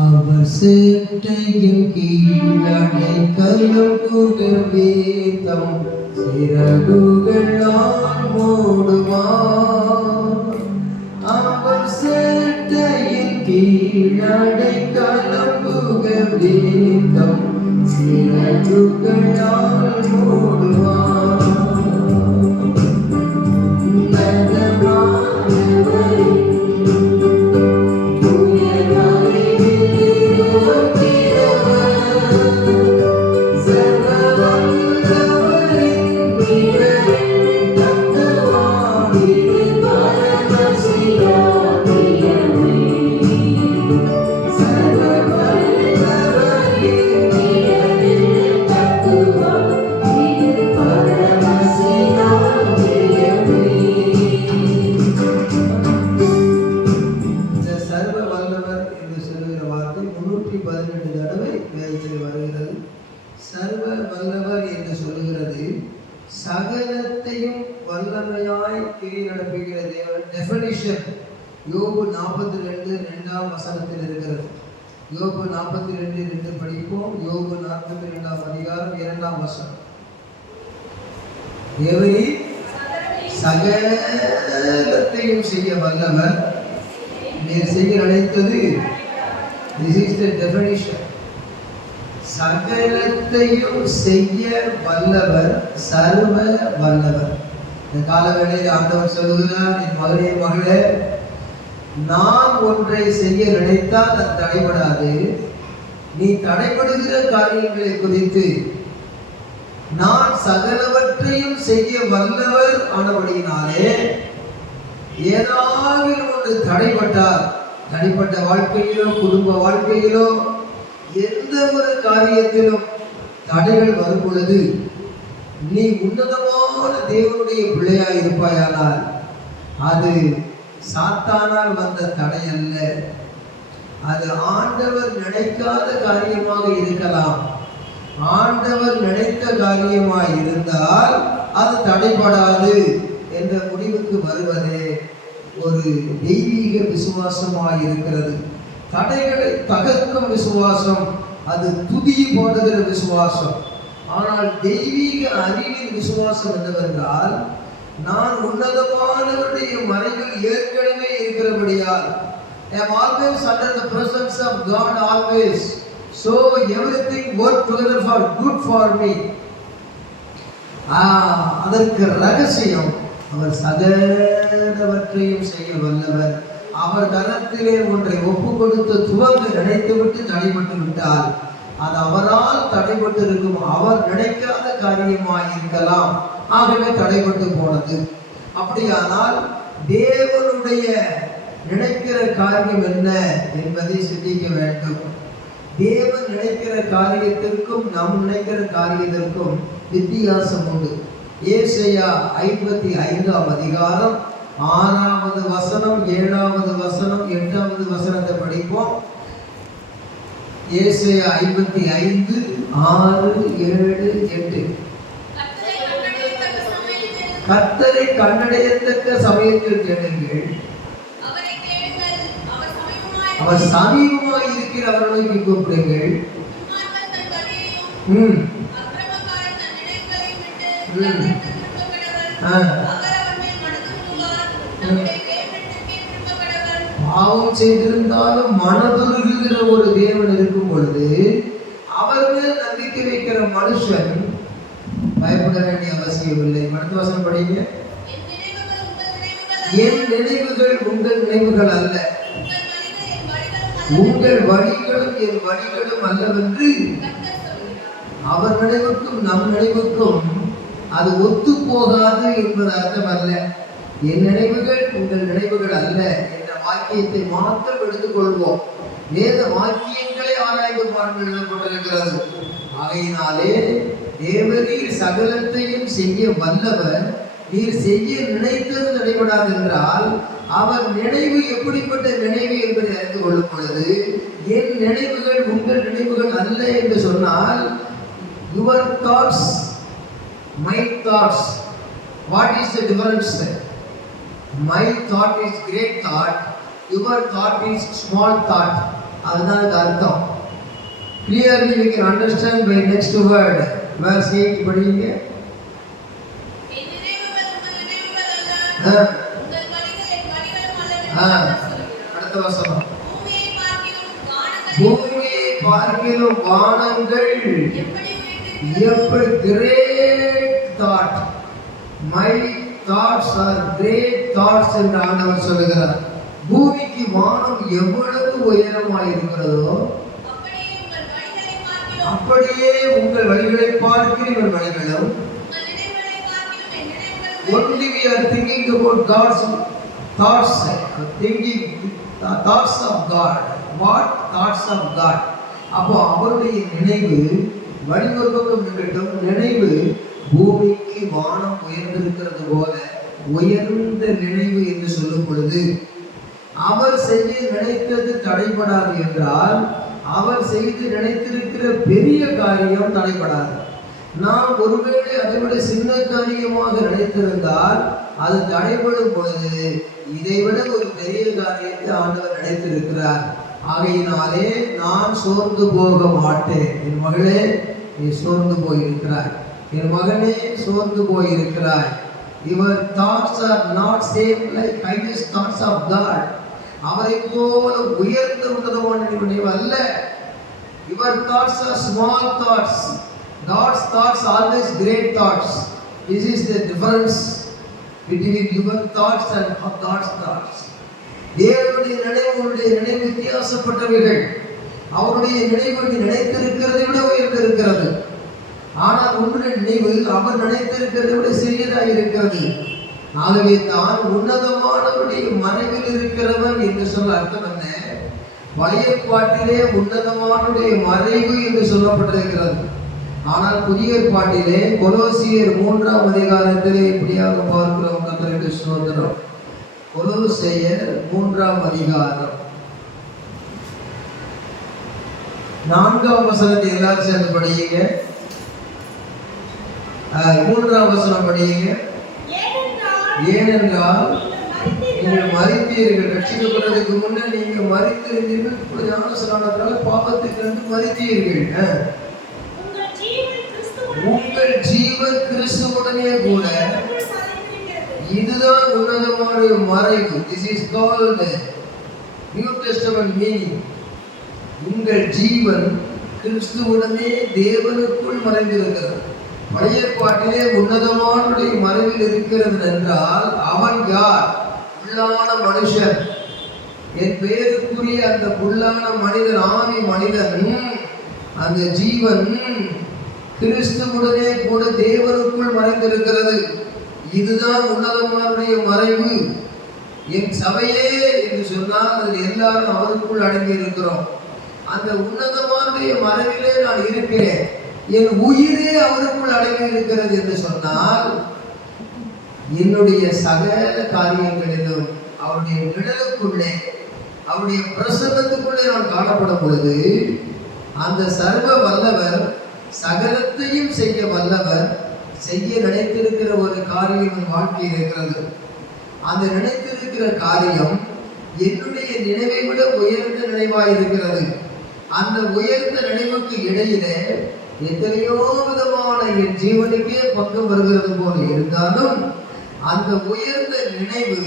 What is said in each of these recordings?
அவர் சேட்டையின் கீழடை கலப்புகள் வேதம் சிறகுகளால் மூடுவார். அவர் சேட்டையின் கீழடை கலப்புகள் வேதம் சிறகுகளால் மூடுவார். சர்வ வல்லவர் என்று சொல்லுகிறது சகலத்தையும் வல்லமையாய் கிரியை நடப்புகிற தேவன். டெஃபினிஷன் யோபு 42:2 இருக்கிறது. யோபு 42:2 படிப்போம். யோபு 42:2 தேவரீ சகலத்தையும் செய்ய வல்லவர், நீர் செய்ய நினைத்தது. This is the definition. சகலத்தையும் செய்ய வல்லவர், சர்வ வல்லவர். இந்த காலவேளையில் ஆண்டவர் சொல்லுகிறார், என் மகனே மகளே, நான் ஒன்றை செய்ய நினைத்தால் அது தடைபடாது. நீ தடைபடுகிற காரியங்களை குறித்து நான் சகலவற்றையும் செய்ய வல்லவர் ஆனபடியினாலே ஏதாவது ஒன்று தடைபட்டால், தனிப்பட்ட வாழ்க்கையிலோ குடும்ப வாழ்க்கையிலோ எந்த ஒரு காரியத்திலும் தடைகள் வரும் பொழுது நீ உன்னதமான தேவனுடைய பிள்ளையாய் இருப்பாயானால் அது சாத்தானால் வந்த தடை அல்ல. அது ஆண்டவர் நினைக்காத காரியமாக இருக்கலாம். ஆண்டவர் நினைத்த காரியமாய் இருந்தால் அது தடைபடாது என்ற முடிவுக்கு வருவதே ஒரு தெய்வீக விசுவாசமாய் இருக்கிறது. தடைகளை தகர்க்கும் விசுவாசம் அது துதி போடுகிற விசுவாசம். ஆனால் தெய்வீக அறிவின் விசுவாசம் என்னவென்றால், நான் உன்னதமானவருடைய மறைவில் ஏற்கனவே இருக்கிறபடியால் I am always under the presence of God always, so everything work together for good for me. அதற்கு ரகசியம், அவர் சகலவற்றையும் செய்ய வல்லவர். அவர் கரத்திலே ஒன்றை ஒப்பு கொடுத்து துவங்க நினைத்துவிட்டு தடைபட்டு விட்டால் அது அவரால் தடைபட்டு இருக்கும். அவர் நினைக்காத காரியமாய் இருக்கலாம், ஆகவே தடைபட்டு போனது. அப்படியானால் தேவனுடைய நினைக்கிற காரியம் என்ன என்பதை சிந்திக்க வேண்டும். தேவன் நினைக்கிற காரியத்திற்கும் நம் நினைக்கிற காரியத்திற்கும் வித்தியாசம் உண்டு. ஏசாயா 55 6வது வசனம், 7வது வசனம், 8வது வசனத்தை படிப்போம். ஏசாயா 55 6, 7, 8. கர்த்தரை கண்டடையத்தக்க சமயத்தில் தேடுங்கள், அவர் சமீபமாய் இருக்கிறவர்களை கூப்பிடுங்கள். பாவம் செய்திருந்தாலும் மனதுருகுகிற ஒரு தேவன் இருக்கும் பொழுது அவர் மேல் நம்பிக்கை வைக்கிற மனுஷன் பயப்பட வேண்டிய அவசியம் இல்லை. அடுத்த வசனம் படிங்க. என் நினைவுகள் உங்கள் நினைவுகள் அல்ல, உங்கள் வழிகளும் என் வழிகளும் அல்லவென்று. அவர் நினைவுக்கும் நம் நினைவுக்கும் அது ஒத்து போகாது என்பது அர்த்தம் அல்ல. என் நினைவுகள் உங்கள் நினைவுகள் அல்ல என்ற வாக்கியத்தை மாத்திரம் எடுத்துக்கொள்வோம். வேத வாக்கியங்களை ஆராய்ந்து பாருங்கள் எழுதப்பட்டிருக்கிறது. ஆகையினாலே தேவரீர் சகலத்தையும் செய்ய வல்லவர், நீர் செய்ய நினைத்தது நடைபெறாது என்றால் அவர் நினைவு எப்படிப்பட்ட நினைவு என்பதை அறிந்து கொள்ளும் பொழுது, என் நினைவுகள் உங்கள் நினைவுகள் அல்ல என்று சொன்னால், your thoughts my thoughts, what is the difference? My thought is great thought, your thought is small thought. அதுதான் அர்த்தம். Clearly we can understand by next word. Verse 8 படிங்க. அடுத்த வசனம். பூமியை பார்க்கிலும் வானங்கள் எப்படி great thought. My thoughts are great thoughts என்று ஆண்டவர் சொல்கிறார். பூமிக்கு வானம் எவ்வளவு உயரமாய் இருக்கிறதோ அப்படியே உங்கள் வழிகளை பார்க்கிற இவர் வழிகளும். Only we are thinking about God's thoughts, thinking thoughts of God. What thoughts of God? அப்போ அவருடைய நினைவு வழிவகுக்கும் நிகழ்த்தும் நினைவு பூமிக்கு வானம் உயர்ந்திருக்கிறது போல உயர்ந்த நினைவு என்று சொல்லும் பொழுது அவர் செய்ய நினைத்தது தடைபடாது என்றால் அவர் செய்து நினைத்திருக்கிற பெரிய காரியம் தடைபடாது. நாம் ஒருவேளை அதைவிட சின்ன காரியமாக நினைத்திருந்தால் அது தடைபடும் பொழுது இதைவிட ஒரு பெரிய காரியத்தை ஆண்டவர் நினைத்திருக்கிறார். ஆகையினாலே நான் சோர்ந்து போக மாட்டேன். என் மகளே நீ சோர்ந்து போயிருக்கிறாய், என் மகனே சோர்ந்து போயிருக்கிறாய். Your thoughts are not same like highest thoughts of God. அவரை போல உயர்ந்த உன்னதமான நினைவு அல்ல. Your thoughts are small thoughts. God's thoughts always great thoughts. This is the difference between your thoughts and God's thoughts. தேவனுடைய நினைவு வித்தியாசப்பட்டவைகள். அவருடைய நினைவு நீ நினைத்திருக்கிறதை விட உயர்ந்திருக்கிறது. ஆனால் உன்னுடைய நினைவு அவர் நினைத்திருக்கிறதை விட சிறியதாக இருக்கிறது. ஆகவே தான் உன்னதமானவருடைய மறைவில் இருக்கிறவன் என்று சொல்ல அர்த்தம் என்ன? பழைய ஏற்பாட்டிலே உன்னதமானவருடைய மறைவு என்று சொல்லப்பட்டிருக்கிறது. ஆனால் புதிய ஏற்பாட்டிலே கொலோசியர் 3ஆம் அதிகாரத்திலே இப்படியாக பார்க்கிறோம். கர்த்தருக்கு ஸ்தோத்திரம். கொலோசியர் 3ஆம் அதிகாரம் 4ஆம் வசனத்தை எல்லாரும் சேர்ந்து படியுங்க. 3ஆம் வசனம் படியுங்க. ஏனென்றால் நீங்கள் மரித்தீர்கள். ரட்சிக்கப்படுறதுக்கு முன்னே நீங்க மரித்திருந்தீர்கள். இப்படி ஞானஸ்நானத்தால் பாவத்துக்கு கண்டு மரித்தீர்கள். உங்கள் ஜீவன் கிறிஸ்துவுடனே கூட. இதுதான் உன்னதமான மறைவு. This is called New Testament meaning. உங்கள் ஜீவன் கிறிஸ்துவுடனே தேவனுக்குள் மறைந்திருக்கிறது. பழைய ஏற்பாட்டிலே உன்னதமானுடைய மறைவில் இருக்கிறது என்றால் அவன் யார்? புல்லான மனுஷன். என் பெயருக்குரிய அந்த புல்லான மனிதன், ஆவி மனிதன், அந்த ஜீவன் கிறிஸ்துவுடனே கூட தேவனுக்குள் மறைந்திருக்கிறது. இதுதான் உன்னதமானுடைய மறைவு. என் சபையே என்று சொன்னால் அதில் எல்லாரும் அவருக்குள் அடங்கி இருக்கிறோம். அந்த உன்னதமானுடைய மறைவிலே நான் இருக்கிறேன். என் உயிரே அவருக்குள் அடங்கி இருக்கிறது என்று சொன்னால் என்னுடைய சகல காரியங்களிலும் அவருடைய நிழலுக்குள்ளே, அவருடைய பிரசன்னத்துக்குள்ளே நான் காணப்படும் பொழுது அந்த சர்வ வல்லவர் சகலத்தையும் செய்ய வல்லவர் செய்ய நினைத்திருக்கிற ஒரு காரியம் என் வாழ்க்கையில் இருக்கிறது. அந்த நினைத்திருக்கிற காரியம் என்னுடைய நினைவை விட உயர்ந்த நினைவாய் இருக்கிறது. அந்த உயர்ந்த நினைவுக்கு இடையிலே எத்தனையோ விதமான என் ஜீவனுக்கே பக்கம் வருகிறது போல இருந்தாலும் அந்த உயர்ந்த நினைவு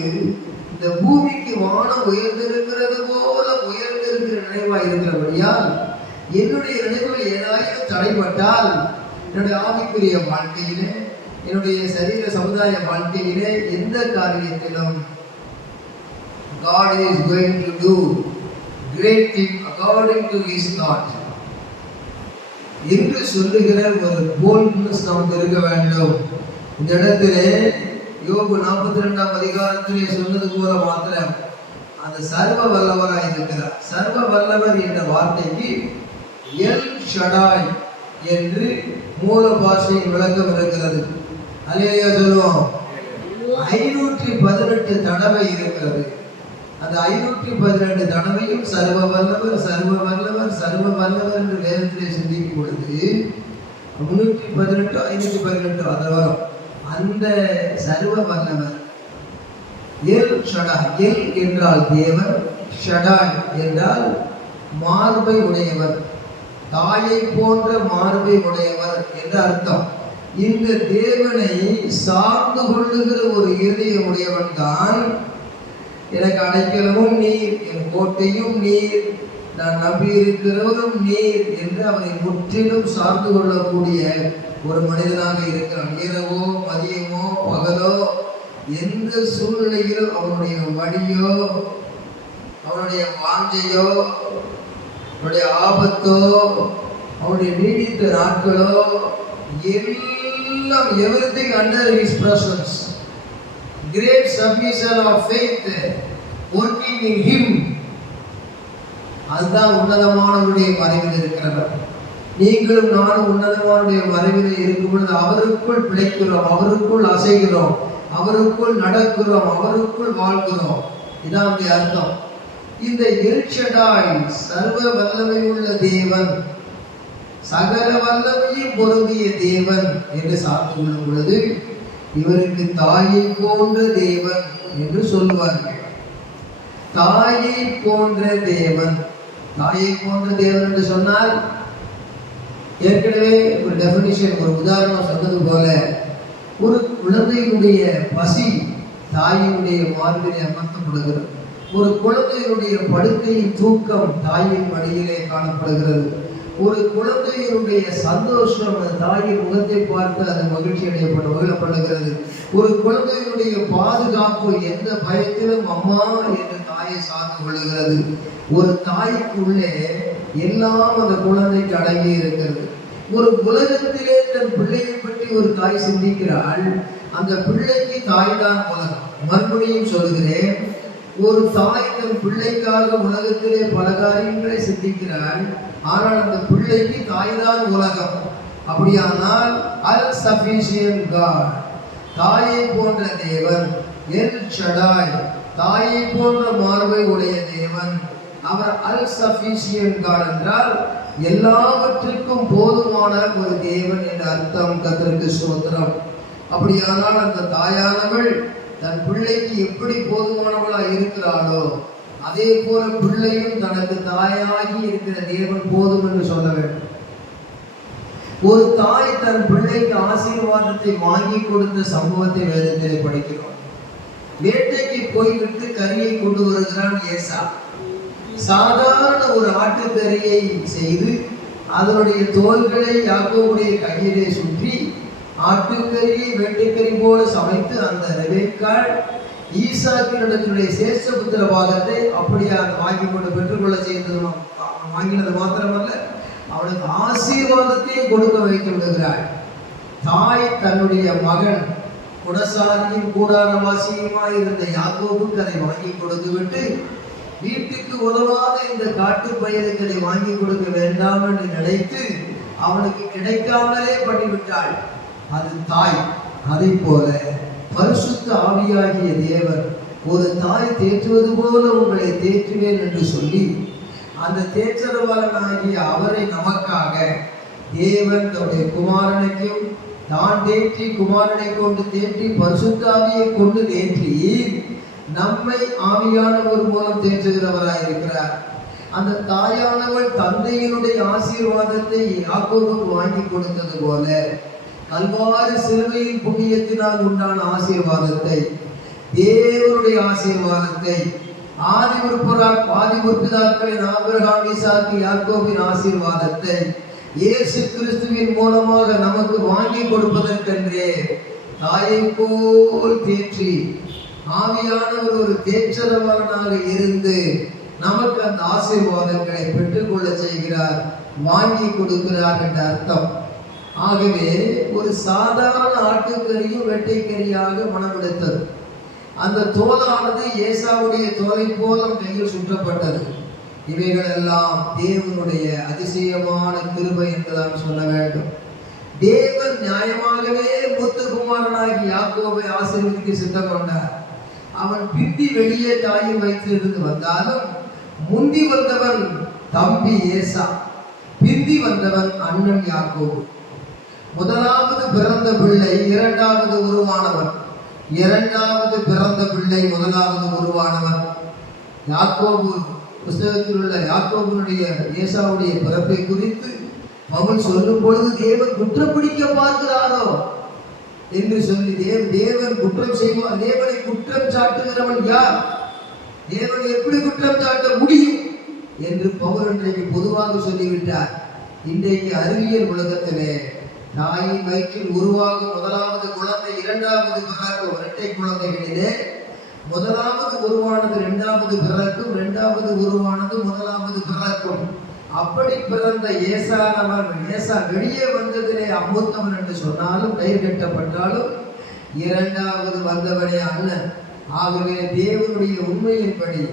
இந்த பூமிக்கு வானம் உயர்ந்திருக்கிறது போல உயர்ந்திருக்கிற நினைவாய் இருக்கிறபடியால் என்னுடைய நினைவுகள் ஏதாயும் தடைப்பட்டால் என்னுடைய ஆவிக்குரிய வாழ்க்கையிலே, என்னுடைய சரீர சமுதாய வாழ்க்கையிலே எந்த காரியத்திலும் God is going to do great thing according to his thought என்று சொல்லுகிற ஒரு போல்ட்னஸ் நமக்கு இருக்க வேண்டும். இந்த இடத்திலே யோபு 42ஆம் அதிகாரத்திலே சொன்னது போல மாத்திரம் அந்த சர்வ வல்லவராய் இருக்கிறார். சர்வ வல்லவர் என்ற வார்த்தைக்கு எல் ஷடாய் என்று மூல பாஷையின் விளக்கம் இருக்கிறது. அல்லேலூயா சொல்லுவோம். 518 தடவை இருக்கிறது. அந்த 518 தடவையும் சர்வ வல்லவர் சர்வ வல்லவர் சர்வ வல்லவர் என்று வேதத்திலே சிந்திக்கும் பொழுது 318 518 அது வரும். அந்த சர்வ வல்லவர் எல் ஷடாய். எல் என்றால் தேவன், ஷடாய் என்றால் மார்பை உடையவர், தாயை போன்ற மார்பை உடையவர் என்று அர்த்தம். இந்த தேவனை சார்ந்து கொள்ளுகிற ஒரு இருதய உடையவன் தான் எனக்கு அடைக்கலமும் நீர், என் கோட்டையும் நீர், நான் நம்பி இருக்கிறவரும் நீர் என்று அவரை முற்றிலும் சார்ந்து கொள்ளக்கூடிய ஒரு மனிதனாக இருக்கிறான். இரவோ மதியமோ பகலோ எந்த சூழ்நிலையிலும் அவனுடைய வழியோ அவனுடைய வாஞ்சையோ அவனுடைய ஆபத்தோ அவனுடைய நீடித்த நாட்களோ எல்லாம் everything under his presence, great submission of faith working in him. அதுதான் உன்னதமானவருடைய மறைவில் இருக்கிறவர். நீங்களும் நானும் உன்னதமானவருடைய மறைவில் இருக்கும் பொழுது அவருக்குள் பிழைக்கிறோம், அவருக்குள் அசைகிறோம், அவருக்குள் நடக்கிறோம், அவருக்குள் வாழ்கிறோம். இதான் அர்த்தம். இந்த எல் ஷடாய் சர்வ வல்லமை உள்ள தேவன், சகல வல்லமையும் பொருந்திய தேவன் என்று சார்ந்து கொள்ளும் பொழுது இவருக்கு தாயை போன்ற தேவன் என்று சொல்லுவார்கள். தாயை போன்ற தேவன், தாயை போன்ற தேவன் என்று சொன்னால் ஏற்கனவே ஒரு டெஃபினிஷன், ஒரு உதாரணம் சொன்னது போல ஒரு குழந்தையினுடைய பசி தாயினுடைய மார்பிலே அமர்த்தப்படுகிறது. ஒரு குழந்தையினுடைய படுக்கையின் தூக்கம் தாயின் மடியிலே காணப்படுகிறது. ஒரு குழந்தையினுடைய சந்தோஷம் தாயின் முகத்தை பார்த்து அது மகிழ்ச்சி மகிழப்படுகிறது. ஒரு குழந்தையினுடைய பாதுகாப்பு எந்த பயத்திலும் அம்மா என்று தாயை சார்ந்து கொள்ளுகிறது. ஒரு தாய்க்குள்ளே எல்லாம் அந்த குழந்தைக்கு அடங்கி இருக்கிறது. ஒரு உலகத்திலே தன் பிள்ளையை பற்றி ஒரு தாய் சிந்திக்கிறாள், அந்த பிள்ளைக்கு தாய் தான் உலகம். மறுபடியும் சொல்கிறேன், ஒரு தாய் தன் பிள்ளைக்காக உலகத்திலே பல காரியங்களை சிந்திக்கிறாள், ஆனால் அந்த பிள்ளைக்கு தாய் தான் உலகம். அப்படியானால் அல் சஃபிஷியன்ட் காட், தாயை போன்ற தேவன், எல் ஷடாய் தாயை போன்ற மார்பை உடைய தேவன், அவர் அல் சஃபிஷியன்ட் காட் என்றால் எல்லாவற்றிற்கும் போதுமான ஒரு தேவன் என்ற அர்த்தம். கர்த்தருக்கு ஸ்தோத்திரம். அப்படியானால் அந்த தாயானவள் தன் பிள்ளைக்கு எப்படி போதுமானவளாக இருக்கிறாளோ அதே போல பிள்ளையும் தனக்கு தாயாகி இருக்கிற தேவன் போதும் என்று சொல்ல வேண்டும். ஒரு தாய் தன் பிள்ளைக்கு ஆசீர்வாதத்தை வாங்கி கொடுத்த சம்பவத்தை வேதத்திலே படிக்கிறோம். வேட்டைக்கு போய்விட்டு கறியை கொண்டு வருகிறான் ஏசா. சாதாரண ஒரு ஆட்டுக்கறியை செய்து அதனுடைய தோள்களை யாக்கோபுடைய கையிலே சுற்றி ஆட்டுக்கறியை வேட்டைக்கறி போல சமைத்து அந்த ரெபெக்காள் ஈசாக்கினுடைய சேஷ்டபுத்திர பாகத்தை அப்படியே வாங்கி கொண்டு பெற்றுக்கொள்ள செய்தது. வாங்கினது மாத்திரமல்ல, அவனுக்கு ஆசீர்வாதத்தையும் கொடுக்க வைத்து விடுகிறாள். தாய் தன்னுடைய மகன் குணசாலியும் கூடாரவாசியுமாய் இருந்த யாக்கோபுக்கு அதை வாங்கி கொடுத்து விட்டு வீட்டுக்கு உதவாத இந்த காட்டு பயிருக்கு அதை வாங்கி கொடுக்க வேண்டாம் என்று நினைத்து அவனுக்கு கிடைக்காமலே பண்ணிவிட்டாள். அது தாய். அதை போல பரிசுத்த ஆவியாகிய தேவன் ஒரு தாய் தேற்றுவது போல உங்களை தேற்றுவேன் என்று சொல்லி அந்த தேற்றரவாளனாகிய அவரை நமக்காக தேவன் தன்னுடைய குமாரனைக்கும் தான் தேற்றி குமாரனை கொண்டு தேற்றி பரிசுத்த ஆவியை கொண்டு தேற்றி நம்மை ஆவியானவர் மூலம் தேற்றுகிறவராயிருக்கிறார். அந்த தாயானவள் தந்தையினுடைய ஆசீர்வாதத்தை யாக்கோபுக்கு வாங்கி கொடுத்தது போல கல்வாரி சிலுவையின் புண்ணியத்தினால் உண்டான ஆசீர்வாதத்தை, தேவனுடைய ஆசீர்வாதத்தை, ஆதி முற்பிதாக்களின் ஆபிரகாம் ஈசாக்கு யாக்கோபின் ஆசீர்வாதத்தை இயேசு கிறிஸ்துவின் மூலமாக நமக்கு வாங்கி கொடுப்பதற்கென்றே தாயை போல் தேற்றி ஆவியானவர் ஒரு தேற்றரவாளனாக இருந்து நமக்கு அந்த ஆசீர்வாதங்களை பெற்றுக்கொள்ள செய்கிறார், வாங்கி கொடுக்கிறார் என்ற அர்த்தம். ஆகவே ஒரு சாதாரண ஆட்டுக்கறியும் வெட்டைக்கறியாக மனமெடுத்தது. அந்த தோலானது ஏசாவுடைய தோலை போல கையில் சுற்றப்பட்டது. இவைகள் எல்லாம் தேவனுடைய அதிசயமான கிருபை என்றுதான் சொல்ல வேண்டும். தேவன் நியாயமாகவே மூத்தகுமாரனாகி யாக்கோபை ஆசீர்வதிக்க சித்தம் கொண்டார். அவன் பிந்தி வெளியே தாயின் வயிற்றிலிருந்து வந்தாலும் முந்தி வந்தவன் தம்பி ஏசா, பிந்தி வந்தவன் அண்ணன் யாக்கோபு. முதலாவது பிறந்த பிள்ளை இரண்டாவது உருவானவன், இரண்டாவது பிறந்த பிள்ளை முதலாவது உருவானவன். யாக்கோபு புஸ்தகத்தில் உள்ள யாக்கோபுடைய ஏசாவுடைய பிறப்பை குறித்து பவுல் சொல்லும் பொழுது தேவன் குற்றப்பிடிக்க பார்க்கிறாரோ என்று சொல்லி தேவன் குற்றம் செய்வார், தேவனை குற்றம் சாட்டுகிறவன் யார், தேவன் எப்படி குற்றம் சாட்ட முடியும் என்று பவுல் இன்றைக்கு பொதுவாக சொல்லிவிட்டார். இன்றைக்கு அறிவியல் உலகத்திலே தாயின் வயிற்றில் உருவாகும் முதலாவது குழந்தை இரண்டாவது பிறக்கும் இரட்டை குழந்தைகளிலே முதலாவது உருவானது இரண்டாவது பிறக்கும், இரண்டாவது உருவானது முதலாவது பிறக்கும். அப்படி பிறந்த ஏசா வெளியே வந்ததிலே அமுத்தவன் என்று சொன்னாலும் பெயர் கட்டப்பட்டாலும் இரண்டாவது வந்தவனே அண்ணன். ஆகவே தேவனுடைய உண்மையின்படி,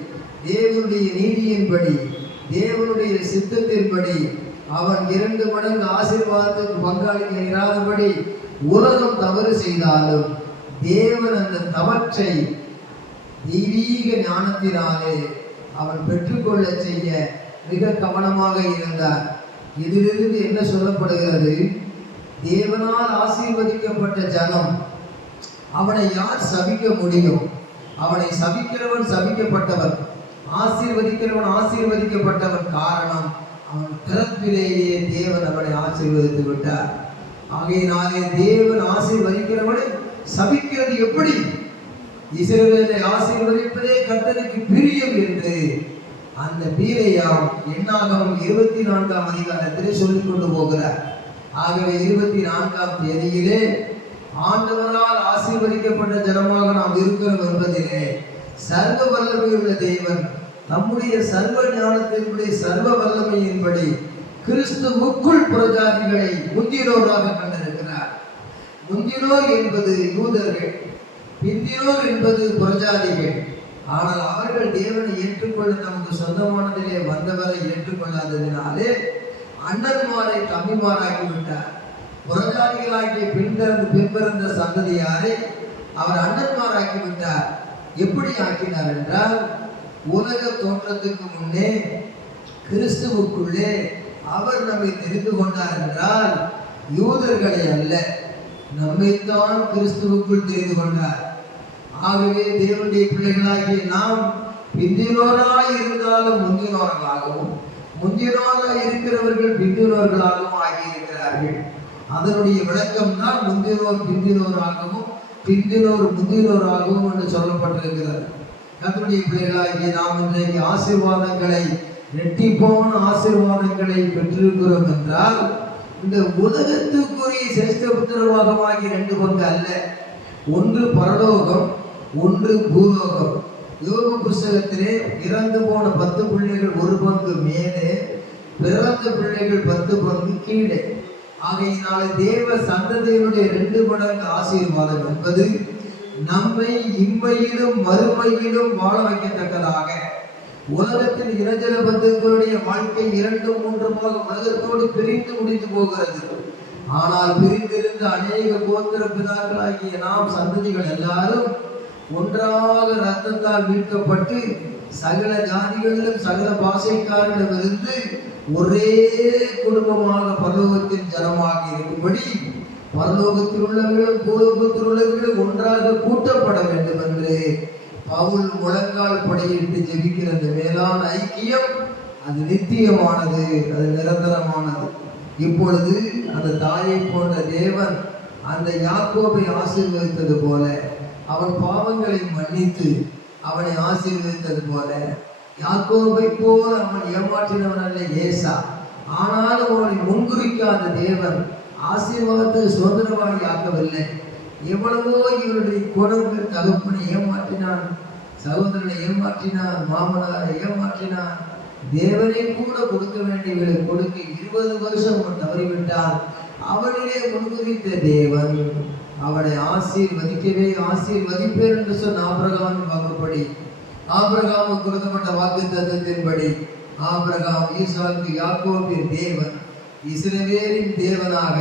தேவனுடைய நீதியின்படி, தேவனுடைய சித்தத்தின்படி அவன் 2 மடங்கு ஆசீர்வாதத்துக்கு பங்காளிக்க இராதபடி உலகம் தவறு செய்தாலும் தேவன் அந்த தவற்றை தெய்வீக ஞானத்தினாலே அவன் பெற்றுக்கொள்ள செய்ய மிக கவனமாக இருந்தார். இதிலிருந்து என்ன சொல்லப்படுகிறது? தேவனால் ஆசீர்வதிக்கப்பட்ட ஜனம், அவனை யார் சபிக்க முடியும்? அவனை சபிக்கிறவன் சபிக்கப்பட்டவன், ஆசீர்வதிக்கிறவன் ஆசீர்வதிக்கப்பட்டவன். காரணம், அவன் பிறப்பிலேயே தேவன் அவனை ஆசீர்வதித்து விட்டார். ஆகையினாலே தேவன் ஆசீர்வதிக்கிறவனை சபிக்கிறது எப்படி? இஸ்ரவேலை ஆசீர்வதிப்பதே கர்த்தருக்கு பிரியம் என்று அந்த பீலேயாம் என்னாகமம் 24ஆம் அதிகாரத்திலே சொல்லிக் கொண்டு போகிறார். ஆகவே 24ஆம் தேதியிலே ஆண்டவரால் ஆசீர்வதிக்கப்பட்ட ஜனமாக நாம் இருக்கிறோம் என்பதிலே சர்வ வல்லமையுள்ள தேவன் நம்முடைய சர்வ ஞானத்தினுடைய சர்வ வல்லமையின்படி கிறிஸ்துவுக்குள் புறஜாதிகளை முந்தினோராக கண்டிருக்கிறார். முந்தினோர் என்பது யூதர்கள், பிந்தினோர் என்பது புறஜாதிகள். ஆனால் அவர்கள் தேவனை ஏற்றுக்கொள்ள நமக்கு சொந்தமானதிலே வந்தவரை ஏற்றுக்கொள்ளாததினாலே அண்ணன்மாரை தம்பிமாராக்கி விட்டார். புறஜாதிகளாகிய பின்பிறந்த சந்ததியாரை அவர் அண்ணன்மாராக்கி விட்டார். எப்படி ஆக்கினார் என்றால், உலக தோற்றத்துக்கு முன்னே கிறிஸ்துவுக்குள்ளே அவர் நம்மை தெரிந்து கொண்டார் என்றால் யூதர்களை அல்ல, நம்மைத்தான் கிறிஸ்துவுக்குள் தெரிந்து கொண்டார். ஆகவே தேவனுடைய பிள்ளைகளாகிய நாம் பிந்தினோராய் இருந்தாலும் முந்தினோர்களாகவும், முந்தினோராய் இருக்கிறவர்கள் பிந்தினோர்களாகவும் ஆகியிருக்கிறார்கள். அதனுடைய விளக்கம் தான் முந்தினோர் பிந்தினோராகவும் பிந்தினோர் முந்தினோராகவும் என்று சொல்லப்பட்டிருக்கிறது. கர்த்தருடைய பிள்ளைகளாகிய நாம் இன்றைக்கு ஆசீர்வாதங்களை, இரட்டிப்பான ஆசீர்வாதங்களை பெற்றிருக்கிறோம் என்றால் இந்த உலகத்துக்குரிய சிரேஷ்ட புத்திரவாதமாகிய 2 பங்கு அல்ல. ஒன்று பரலோகம், ஒன்று பூலோகம். யோபு புஸ்தகத்திலே இறந்து போன 10 பிள்ளைகள் 1 பங்கு மேலே, பிறந்த பிள்ளைகள் 10 பங்கு கீழே. ஆகையினால தேவ சந்ததியினுடைய 2 மடங்கு ஆசீர்வாதம் என்பது நம்மை இம்மையிலும் மறுமையிலும் வாழ வைக்கத்தக்கதாக. உலகத்தில் இனஜன பந்துக்களுடைய வாழ்க்கை 2-3 உலகத்தோடு பிரிந்து முடிந்து போகிறது. ஆனால் பிரிந்திருந்த அநேக கோத்திர பிதாக்களாகிய நாம் சந்ததிகள் எல்லாரும் ஒன்றாக ரத்தத்தால் மீட்கப்பட்டு சகல ஜாதிகளிலும் சகல பாசைக்காரிடமிருந்து ஒரே குடும்பமாக பரலோகத்தின் ஜனமாக இருக்கும்படி பரலோகத்தில் உள்ளவர்களும் பூலோகத்தில் உள்ளவர்களும் ஒன்றாக கூட்டப்பட வேண்டும் என்று பவுல் முழங்கால் படையிட்டு ஜெபிக்கிற அந்த மேலான ஐக்கியம் அது நித்தியமானது, அது நிரந்தரமானது. இப்பொழுது அந்த தாயை போன்ற தேவன் அந்த யாக்கோபை ஆசீர்வதித்தது போல, அவன் பாவங்களை மன்னித்து அவனை ஆசீர்வதித்தது போல, யாக்கோபை போல அவன் ஏமாற்றினவன் அல்ல ஏசா. ஆனாலும் அவனை முன்குறிக்காத தேவன் ஆசீர்வாதத்தை சுதந்திரவாளி ஆக்கவில்லை. எவ்வளவோ இவருடைய குணங்கள், தகப்பனை ஏமாற்றினான், சகோதரனை ஏமாற்றினான், மாமனாரை ஏமாற்றினான், தேவனை கூட கொடுக்க வேண்டியவர்களை கொடுக்க 20 வருஷம் அவன் தவறிவிட்டான். அவனிலே முன்குறித்த தேவன் அவனை ஆசீர்வதிக்கவே ஆசீர்வதிப்பேன் என்று சொன்ன ஆபிரகாமின் வாக்குப்படி, ஆபிரகாமுக்கு கொடுக்கப்பட்ட வாக்கு தத்தத்தின்படி ஆபிரகாம், ஈசாக்கு, யாக்கோபின் தேவன், இஸ்ரவேலின் தேவனாக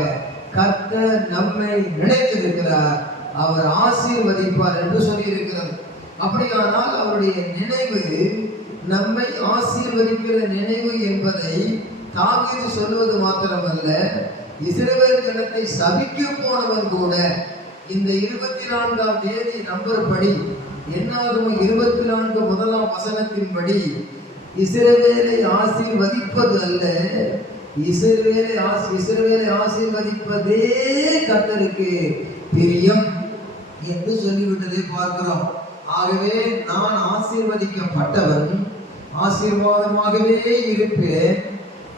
கர்த்தர் நம்மை நினைத்திருக்கிறார். அவர் ஆசீர்வதிப்பார் என்று சொல்லியிருக்கிறது. அப்படியானால் அவருடைய நினைவு நம்மை ஆசீர்வதிக்கிற நினைவு என்பதை தாவீது சொல்வது மாத்திரமல்ல, இஸ்ரவேல் ஜனத்தை சபிக்க போனவன் கூட இந்த 24ஆம் தேதி நம்பர் படி, என்னாகும் 24 முதலாம் வசனத்தின்படி இஸ்ரவேலை ஆசீர்வதிப்பது அல்ல, இஸ்ரவேலை ஆசீர்வதிப்பதே கர்த்தருக்கு பிரியம் என்று சொல்லிவிட்டதை பார்க்கிறோம். ஆகவே நான் ஆசீர்வதிக்கப்பட்டவன், ஆசீர்வாதமாகவே இருப்பேன்.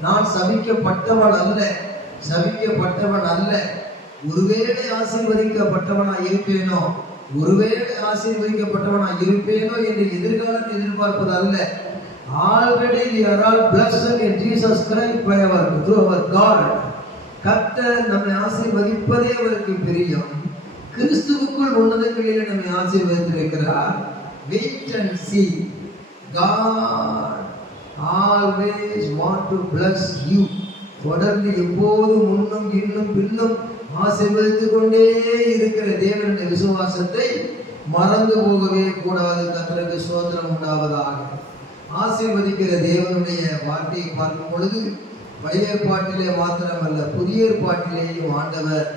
நான் சபிக்கப்பட்டவன் அல்ல. ஒருவேளை ஆசீர்வதிக்கப்பட்டவனாய் இருப்பேனோ என்று எதிர்காலத்தை எதிர்பார்ப்பது அல்ல. Already we are all blessed in Jesus Christ by through our God. கர்த்தர் நம்மை ஆசீர்வதிப்பதே அவருக்கு பிரியம். கிறிஸ்துவுக்குள் உன்னதங்களிலே நம்மை ஆசீர்வதித்திருக்கிறார். Wait and see. God always want to bless you. தொடர்ந்து எப்போதும் முன்னும் இன்னும் பின்னும் ஆசீர்வதித்துக் கொண்டே இருக்கிற தேவனுடைய விசுவாசத்தை மறந்து போகவே கூடாது. கர்த்தருக்கு ஸ்தோத்திரம் உண்டாவதாக. ஆசீர்வதிக்கிற தேவனுடைய வார்த்தையை பார்க்கும் பொழுது பழைய ஏற்பாட்டிலே மாத்திரமல்ல, புதிய ஏற்பாட்டிலேயும் ஆண்டவர்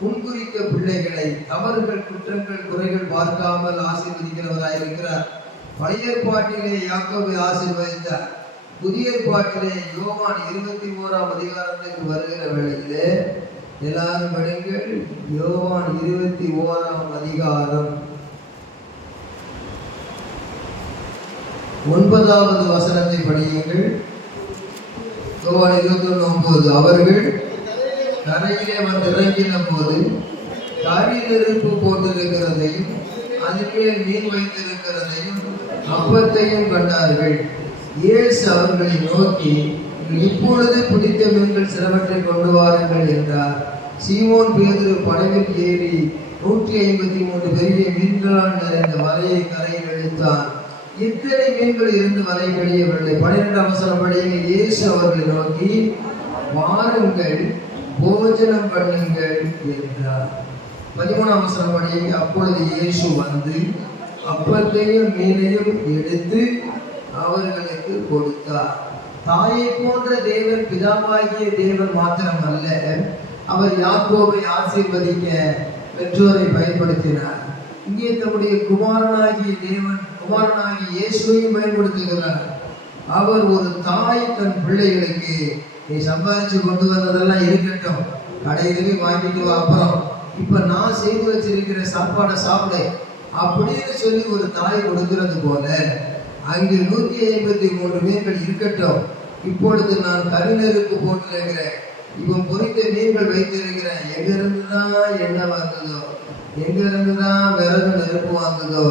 முன்குறித்த பிள்ளைகளை தவறுகள், குற்றங்கள், குறைகள் பார்க்காமல் ஆசீர்வதிக்கிறவராயிருக்கிறார். பழைய ஏற்பாட்டிலே யாக்கோபை ஆசீர்வதித்தார். புதிய ஏற்பாட்டிலே யோவான் 21ஆம் அதிகாரத்துக்கு வருகிற வேளையிலே எல்லாரும் படிங்கள். யோவான் 21ஆம் அதிகாரம் 9வது வசனத்தை படியுங்கள். யோவான் 21:9. அவர்கள் கரையிலே வந்து இறங்கின போது கரி நெருப்பு போட்டிருக்கிறதையும் அதிலே மீன் வைத்திருக்கிறதையும் அப்பத்தையும் கண்டார்கள். இயேசு அவர்களை நோக்கி, இப்பொழுது பிடித்த மீன்கள் சிலவற்றை கொண்டு வாருங்கள் என்றார். சீமோன் பேதுரு படகில் ஏறி 153 பெரிய மீன்களால் நிறைந்த வலையை கரையில் இழுத்தான். இத்தனை மீன்கள் இருந்து வலை கழியவில்லை. 12ஆம் வசனம் படியுங்க. இயேசு அவர்களை நோக்கி, வாருங்கள் போஜனம் பண்ணுங்கள் என்றார். 13ஆம் வசனம் படியுங்க. அப்பொழுது இயேசு வந்து அப்பத்தையும் மீனையும் எடுத்து அவர்களுக்கு கொடுத்தார். தாயை போன்ற தேவன், பிதாவாகிய தேவன் மாத்திரமல்ல, அவர் யாக்கோபை ஆசீர்வதிக்க பெற்றோரை பயன்படுத்தினார். இங்கே தம்முடைய குமாரனாகிய தேவன், குமாரனாகிய இயேசுவையும் பயன்படுத்துகிறார். அவர் ஒரு தாய் தன் பிள்ளைகளுக்கு, நீ சம்பாதிச்சு கொண்டு வந்ததெல்லாம் இருக்கட்டும், கடையிலே வாங்கிட்டு வா, அப்புறம் இப்ப நான் செய்து வச்சிருக்கிற சாப்பாடை சாப்பிட அப்படின்னு சொல்லி ஒரு தாய் கொடுக்கிறது போல, அங்கே 153 மீன்கள் இருக்கட்டும், இப்பொழுது நான் கரிநெருப்பு போட்டிருக்கிறேன், இவன் பொறித்த மீன்கள் வைத்திருக்கிறேன், எங்கிருந்துதான் எண்ணெய் வாங்குதோ, எங்கிருந்துதான் விறகு நெருப்பு வாங்குதோ,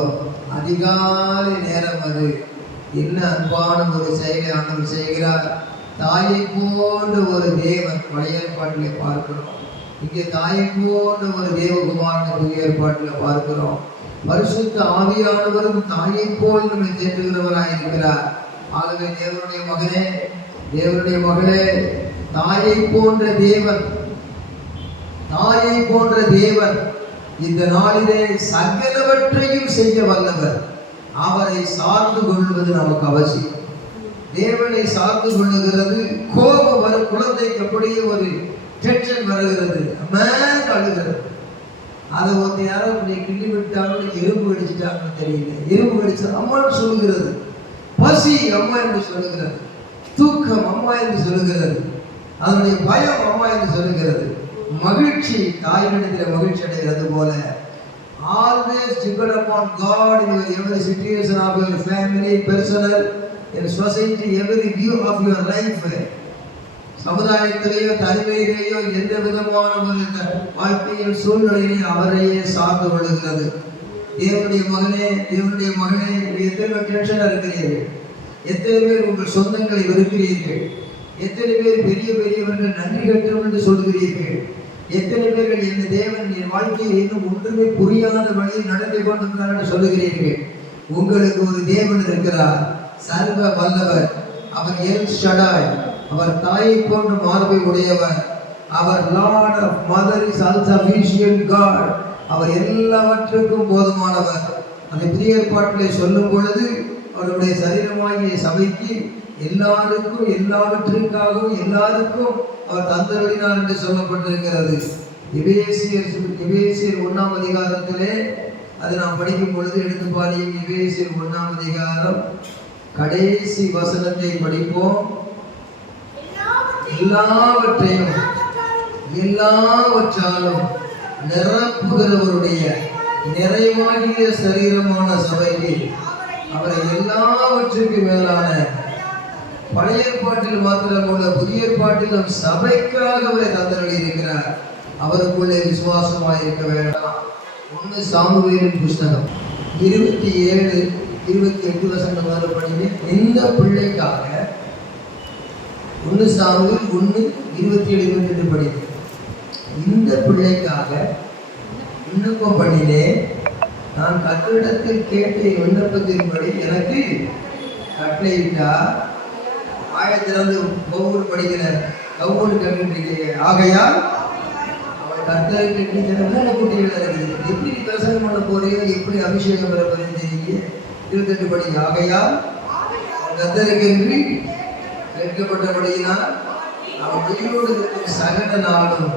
அதிகாலை நேரம் அது. என்ன அன்பான ஒரு செயலை ஆண்டவர் செய்கிறார். தாயை போன்ற ஒரு தேவன் பழைய ஏற்பாட்டிலே பார்க்கிறோம். இங்கே தாயை போன்ற ஒரு தேவகுமாரனை புதிய ஏற்பாட்டில் பார்க்கிறோம். பரிசுத்த ஆவியானவரும் தாயை போல் நம்மை தேற்றுகிறவராயிருக்கிறார். ஆகவே தேவனுடைய மகளே, தாயை போன்ற தேவன் இந்த நாளிலே சகலவற்றையும் செய்ய வல்லவர். அவரை சார்ந்து கொள்வது நமக்கு அவசியம். தேவனை சார்ந்து கொள்ளுகிறது. கோபம் வரும் குழந்தைக்கு அப்படியே ஒரு டென்ஷன் வருகிறது, அழுகிறது. அதை ஒருத்த யாரோ அப்படி கிள்ளி விட்டாலும் எறும்பு கடிச்சிட்டாங்கன்னு தெரியல. எறும்பு கடிச்சா அம்மான்னு சொல்லுகிறது, பசி அம்மா என்று சொல்லுகிறது, தூக்கம் அம்மா என்று சொல்லுகிறது, அதனுடைய பயம் அம்மா என்று சொல்லுகிறது, மகிழ்ச்சி தாயினிடத்தில் மகிழ்ச்சி அடைகிறது போல. Always depend upon God in every situation of your family, personal, in society, every view of your life. சமுதாயத்திலேயோ தனிமையிலேயோ எந்த விதமான ஒரு வாழ்க்கையின் சூழ்நிலையிலேயே அவரையே சார்ந்து கொள்ளுகிறது. தேவனுடைய மகளே, எத்தனை டென்ஷனாக இருக்கிறீர்கள்? எத்தனை பேர் உங்கள் சொந்தங்களை வெறுக்கிறீர்கள்? எத்தனை பேர் பெரியவர்கள் நன்றி கட்டணும் என்று சொல்கிறீர்கள்? எத்தனை பேர்கள் இந்த தேவன் என் வாழ்க்கையில் இன்னும் ஒன்றுமே புரியாத வழியில் நடந்து கொண்டிருக்கிறார் என்று சொல்லுகிறீர்கள்? உங்களுக்கு ஒரு தேவன் இருக்கிறார், சர்வ வல்லவர். அவர் எல் ஷடாய், அவர் தாயை போன்ற மார்பை உடையவர். அவர் lord of mother is all sufficient God. அவர் எல்லாவற்றுக்கும் போதுமானவர். அதை புதிய ஏற்பாட்டிலே சொல்லும் பொழுது அவருடைய சரீரமாகிய சபைக்கு எல்லாருக்கும் எல்லாவற்றிற்காகவும் எல்லாருக்கும் அவர் தந்தருளினார் என்று சொல்லப்பட்டிருக்கிறது. எபேசியர் 1ஆம் அதிகாரத்திலே அது நாம் படிக்கும் பொழுது எடுத்து பாருங்கள். எபேசியர் 1ஆம் அதிகாரம் கடைசி வசனத்தை படிப்போம். எல்லாவற்றாலும் நிரப்புகிறவருடைய நிறைவாகிய சரீரமான சபைக்கு அவரை எல்லாவற்றுக்கும் மேலான பழைய ஏற்பாட்டில் மாத்திரமல்ல புதிய ஏற்பாட்டிலும் சபைக்காக அவரை தந்தரளி இருக்கிறார். அவருக்குள்ளே விசுவாசமாயிருக்க வேண்டாம். 1 சாமுவேலின் புஸ்தகம் 27-28 வசனம் வரை படிங்க. இந்த பிள்ளைக்காக 1 சாமுவேல் 1:27-28 படிங்க. இந்த பிள்ளைக்காக விண்ணப்பம் பண்ணினேன். நான் கர்த்தரிடத்தில் கேட்ட விண்ணப்பத்தின்படி எனக்கு கட்டளையிட்டார். ஆயிரத்திலிருந்து ஒவ்வொரு படிக்கிற ஒவ்வொரு கேட்டுருக்கீங்க. ஆகையால் அவன் கர்த்தரை கேட்டு 3 குட்டிகள் இருக்குது. எப்படி பிரசங்கம் பண்ண போறியோ, எப்படி அபிஷேகம் பெற போறீங்க தெரியுங்க. 28 படிங்க. ஆகையால் கர்த்தருக்கு என்று கேட்கப்பட்டபடியினால் அவன் உயிரோடு இருக்கும் சகல நாளும்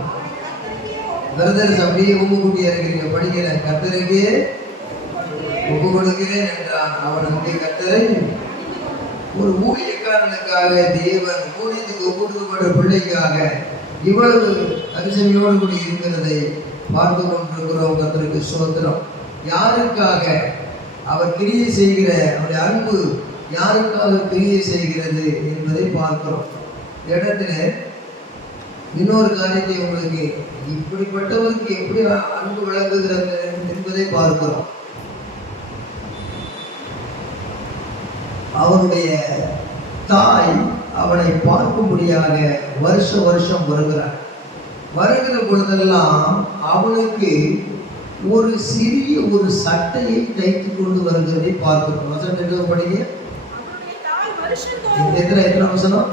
பிரதர்ஸ் அப்படியே ஒப்பு குட்டியா இருக்கிறீங்க. படிக்கிற கர்த்தருக்கு ஒப்பு கொடுக்கிறேன் என்றான். அவன் அங்கே கர்த்தரை ஒரு ஊழியக்காரனுக்காக தேவன் ஊழியத்துக்கு ஒப்பு கொடுக்கப்பட்ட பிள்ளைக்காக இவ்வளவு அரிசனையோடு கூட இருக்கிறதை பார்த்து கொண்டிருக்கிறோம். கர்த்தருக்கு ஸ்தோத்திரம். யாருக்காக அவர் கிரியை செய்கிற அவருடைய அன்பு யாருக்காக கிரியை செய்கிறது என்பதை பார்க்கிறோம். இடத்துல இன்னொரு காரியத்தை உங்களுக்கு இப்படிப்பட்டவருக்கு எப்படி அன்பு விளங்குகிறது என்பதை பார்க்கிறோம். அவருடைய தாய் அவனை பார்க்கும்படியாக வருஷம் வருகிற பொழுதெல்லாம் அவனுக்கு ஒரு சிறிய ஒரு சட்டையை தைத்து கொண்டு வருகிறதை பார்க்கிறோம். வசனம் படிங்க. எத்தனை வசனம்?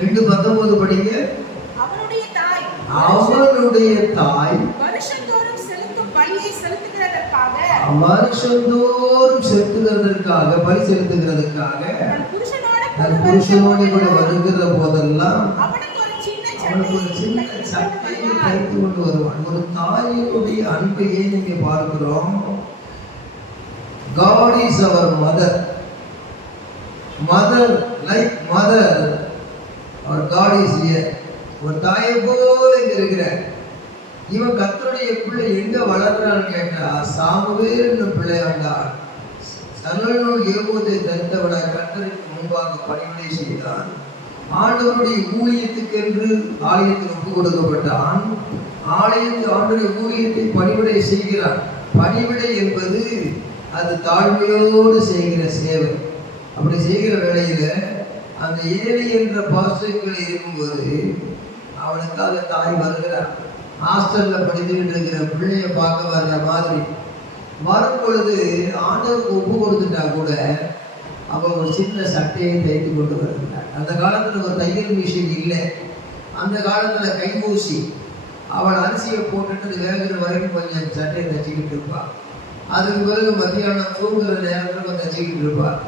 2:19 படிங்க. அவனுடைய தாய் வருஷந்தோறும் செலுத்துகிறதற்காக பலி செலுத்துகிறதுக்காக தன் புருஷனோடு கூட வருகிற போதெல்லாம் அவனுக்கு ஒரு சின்ன சட்டையை தைத்து கொண்டு வருவான். ஒரு தாயினுடைய அன்பையே நீங்க பார்க்கிறோம். God is our mother. Mother like mother, our God is here. ஒரு தாயை போல இங்க இருக்கிற இவன் கர்த்தருடைய பிள்ளை எங்க வளர்றான்னு கேட்டா சாமுவேல் பிள்ளையாண்டான். சலனூல் ஏகோதை தரித்தவன கர்த்தருக்கு முன்பாக பணிவிடை செய்தான். ஆண்டவருடைய ஊழியத்துக்கு என்று ஆலயத்தில் ஒப்பு கொடுக்கப்பட்டான். ஆலயத்தில் ஆண்டவருடைய ஊழியத்தை பணிவிடை செய்கிறான். பணிவிடை என்பது அது தாழ்மையோடு செய்கிற சேவை. அப்படி செய்கிற வேளையில அந்த ஏழை என்ற பாஸ்டர்கள் இருக்கும்போது அவனுக்காக தாய் வருகிறார். ஹாஸ்டல்ல படித்துக்கிட்டு இருக்கிற பிள்ளைய பார்க்க வர்ற மாதிரி வரும் பொழுது ஆண்டவருக்கு ஒப்பு கொடுத்துட்டா கூட அவன் ஒரு சின்ன சட்டையை தைத்து கொண்டு வருகிறார். அந்த காலத்துல ஒரு தையல் மிஷின் இல்லை. அந்த காலத்துல கைமூசி அவள் அரிசியை போட்டுட்டு வேகிற வரைக்கும் கொஞ்சம் சட்டையை தைச்சிக்கிட்டு இருப்பாள். அதுக்கு பிறகு மத்தியானம் தூங்குற நேரத்தில் கொஞ்சம் தைச்சிக்கிட்டு இருப்பாள்.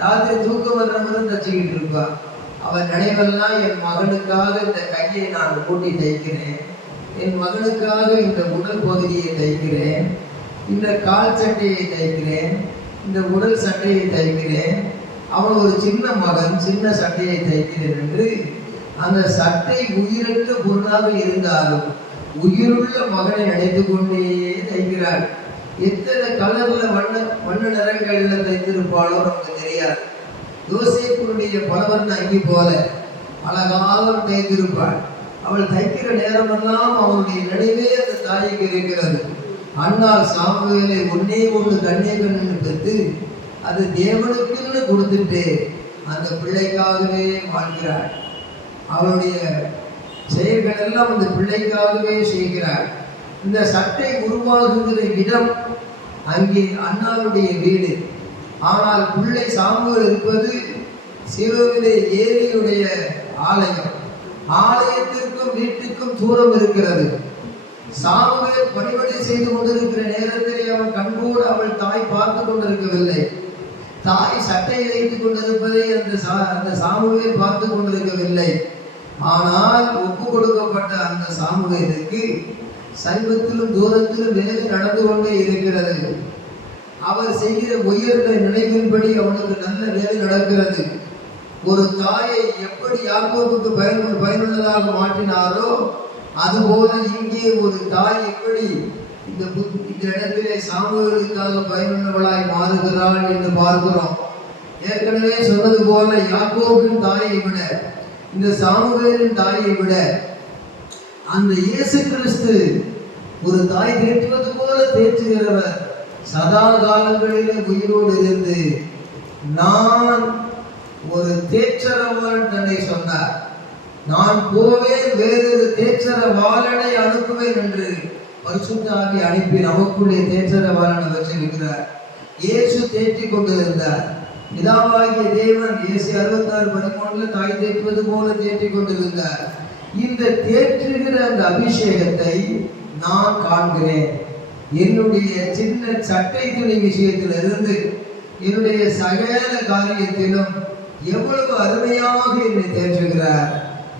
ராத்திரி தூக்கம் வர்ற மாதிரி தைச்சிக்கிட்டு இருப்பாள். அவன் நினைவெல்லாம் என் மகனுக்காக இந்த கையை நான் கூட்டி தைக்கிறேன், என் மகனுக்காக இந்த உடல் பகுதியை தைக்கிறேன், இந்த கால் சட்டையை தைக்கிறேன், இந்த உடல் சட்டையை தைக்கிறேன், அவன் ஒரு சின்ன மகன் சின்ன சட்டையை தைக்கிறேன் என்று அந்த சட்டை உயிரற்ற பொருளாக இருந்தாலும் உயிருள்ள மகனை நினைத்து கொண்டே தைக்கிறார். எத்தனை கலர்ல வண்ண நிறங்கள்ல தைத்திருப்பாளோ நமக்கு தெரியாது. யோசேப்புடைய பலவர்ண அங்கி போல அழகாக தைத்திருப்பாள். அவள் தைக்கிற நேரமெல்லாம் அவனுடைய நினைவே அந்த தாய்க்கு இருக்கிறது. அண்ணால் சாமுவேலை ஒன்னே ஒன்று கண்ணே கண்ணு பெற்று அது தேவனுக்குன்னு கொடுத்துட்டு அந்த பிள்ளைக்காகவே வாழ்கிறாள். அவளுடைய செயல்கள் எல்லாம் அந்த பிள்ளைக்காகவே செய்கிறாள். இந்த சட்டை உருவாகுகிற இடம் அங்கே அண்ணாவுடைய வீடு. ஆனால் பிள்ளை சாமுவேல் இருப்பது சீலோவிலே ஏலியுடைய ஆலயம். ஆலயத்திற்கும் வீட்டுக்கும் தூரம் இருக்கிறது. சாமுவேல் பணிவிடை செய்து கொண்டிருக்கிற நேரத்திலே அவன் கண்கூட அவள் தாய் பார்த்து கொண்டிருக்கவில்லை. தாய் சட்டை வைத்துக் கொண்டிருப்பதை அந்த சாமுவேல் பார்த்து கொண்டிருக்கவில்லை. ஆனால் ஒப்பு கொடுக்கப்பட்ட அந்த சாமுவேலுக்கு சைவத்திலும் தூரத்திலும் வேலை நடந்து கொண்டே இருக்கிறது. அவர் செய்கிற உயர்ந்த நினைவின்படி அவனுக்கு நல்ல வேலை நடக்கிறது. ஒரு தாயை எப்படி யாக்கோபுக்கு பயனுள்ளதாக மாற்றினாரோ அதுபோல இங்கே ஒரு தாய் எப்படி இந்த இடத்திலே சாமுவேலுக்காக பயனுள்ளவளாய் மாறுகிறாள் என்று பார்க்கிறோம். ஏற்கனவே சொன்னது போல யாக்கோபின் தாயை விட இந்த சாமுவேலின் தாயை விட அந்த இயேசு கிறிஸ்து ஒரு தாய் தேற்றுவது போல தேற்றுகிறவர். சதா காலங்களிலே உயிரோடு இருந்து நான் ஒரு தேற்றரவாளன் தன்னை சொன்னார். நான் போவேன், வேறொரு தேற்றரவாளனை அனுப்புவேன் என்று பரிசுத்த ஆவி அனுப்பி நமக்குள்ளே தேற்றரவாளனை வச்சிருக்கிறார். இயேசு தேற்றிக் கொண்டிருந்தார். பிதாவாகிய தேவன் இயேசு 66:13 தாய் தேற்றுவது போல தேற்றிக் கொண்டிருந்தார். இந்த தேற்றுகிற அந்த அபிஷேகத்தை நான் காண்கிறேன். என்னுடைய சின்ன சட்டை துணி விஷயத்திலிருந்து என்னுடைய சகல காரியத்திலும் எவ்வளவு அருமையாக என்னை தேற்றுகிறார்,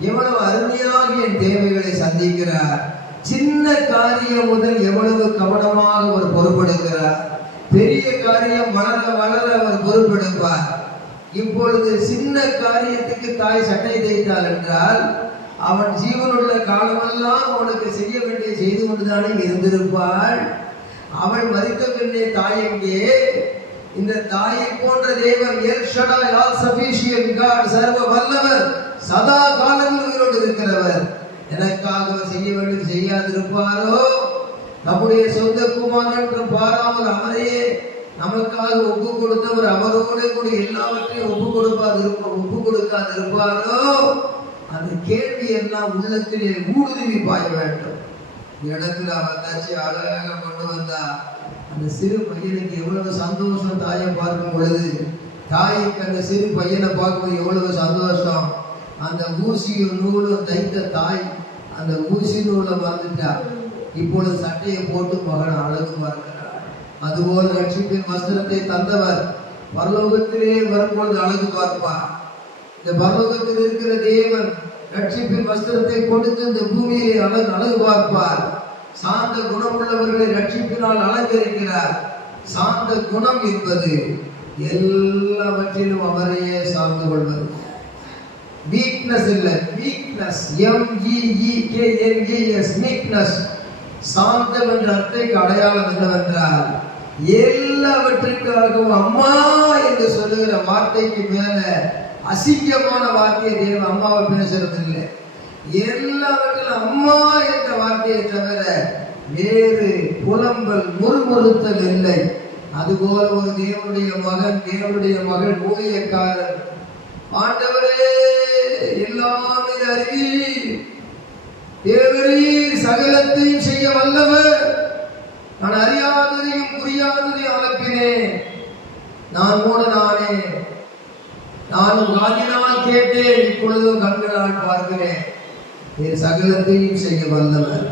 எவ்வளவு அருமையாக என் தேவைகளை சந்திக்கிறார். சின்ன காரியம் முதல் எவ்வளவு கவனமாக அவர் பொறுப்பெடுக்கிறார். பெரிய காரியம் வளர வளர அவர் பொறுப்பெடுப்பார். இப்பொழுது சின்ன காரியத்துக்கு தாய் சட்டை தைத்தாள் என்றால் அவன் ஜீவனுள்ள காலமெல்லாம் அவனுக்கு செய்ய வேண்டிய செய்து கொண்டுதானே இருந்திருப்பாள். அவள் மரித்த பின்னே தாய் எங்கே? இந்த தாயை போன்ற தேவன் El Shaddai, all sufficient God, சர்வ வல்லவர், சதா காலங்கள் உயிரோடு இருக்கிறவர் எனக்காக செய்ய வேண்டும் செய்யாதிருப்பாரோ? நம்முடைய சொந்த குமாரன் என்று பாராமல் அவரையே நமக்காக ஒப்பு கொடுத்தவர் அவரோடு கூட எல்லாவற்றையும் ஒப்பு கொடுக்காதிருப்பாரோ? அந்த கேள்வி எல்லாம் உள்ளத்திலே ஊடுருவி பாய வேண்டும். இடத்துல அவன் தாச்சி அழகாக கொண்டு வந்தா அந்த சிறு பையனுக்கு எவ்வளவு சந்தோஷம். தாயை பார்க்கும் பொழுது தாய்க்கு அந்த சிறு பையனை பார்க்கும்போது எவ்வளவு சந்தோஷம். அந்த ஊசியும் நூலும் தைத்த தாய் அந்த ஊசி நூலை மறந்துட்டா. இப்பொழுது சட்டையை போட்டு மகன் அழகு பார்க்கிறார். அதுபோல் ரட்சிப்பின் வஸ்திரத்தை தந்தவர் பரலோகத்திலே வரும்பொழுது அழகு பார்ப்பார். இந்த பரலோகத்தில் இருக்கிற தேவன் ரட்சிப்பின் வஸ்திரத்தை கொடுத்து இந்த பூமியிலே அழகு பார்ப்பார். சாந்த குணமுள்ளவர்களை ரட்சிப்பினால் அலங்கரிக்கிறார். சாந்த குணம் என்பது எல்லாவற்றிலும் அவரையே சார்ந்து கொள்வது. வீக்னஸ் இல்லை, வீக்னஸ், MEEKNES, வீக்னஸ். சாந்தம் என்ற அர்த்தத்துக்கு அடையாளம் என்னவென்றால் எல்லாவற்றிற்காகவும் அம்மா என்று சொல்லுகிற வார்த்தைக்கு மேல அசிங்கமான வார்த்தையை தேவன் அம்மாவை பேசுறது இல்லை. எல்லாவற்றிலும் அம்மா என்ற வார்த்தையை தவிர வேறு புலம்பல் முறுமுறுத்தல் இல்லை. அதுபோல ஒரு தேவனுடைய மகள் ஊழியக்காரர், ஆண்டவரே எல்லாமே அறிவி, தேவரே சகலத்தையும் செய்ய வல்லவர், நான் அறியாததையும் புரியாததையும் அனுப்பினேன், நான் மூடனானே, நானும் காதினால் கேட்டேன், இப்பொழுதும் கண்களால் பார்க்கிறேன், நீர் சகலத்தையும் செய்ய வல்லவர்,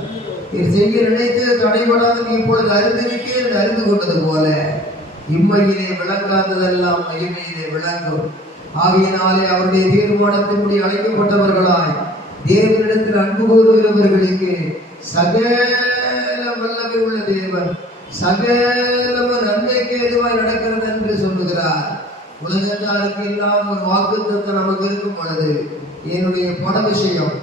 நீர் செய்ய நினைத்து தடைபடாது இப்பொழுது அறிந்திருக்கேன் அறிந்து கொண்டது போல இம்மையிலே விளங்காததெல்லாம் மகிமையிலே விளங்கும். ஆகையினாலே அவருடைய தீர்மானத்தின்படி அழைக்கப்பட்டவர்களாய் தேவனிடத்தில் அன்பு கூறுகிறவர்களுக்கு சகல வல்லமை உள்ள தேவன் சகலமும் நன்மைக்கு எதுவாய் நடக்கிறது என்று சொல்லுகிறார். உலகத்தாருக்கு இல்லாத ஒரு வாக்குத்தத்தம் நமக்கு இருக்கும் பொழுது என்னுடைய பண விஷயம்,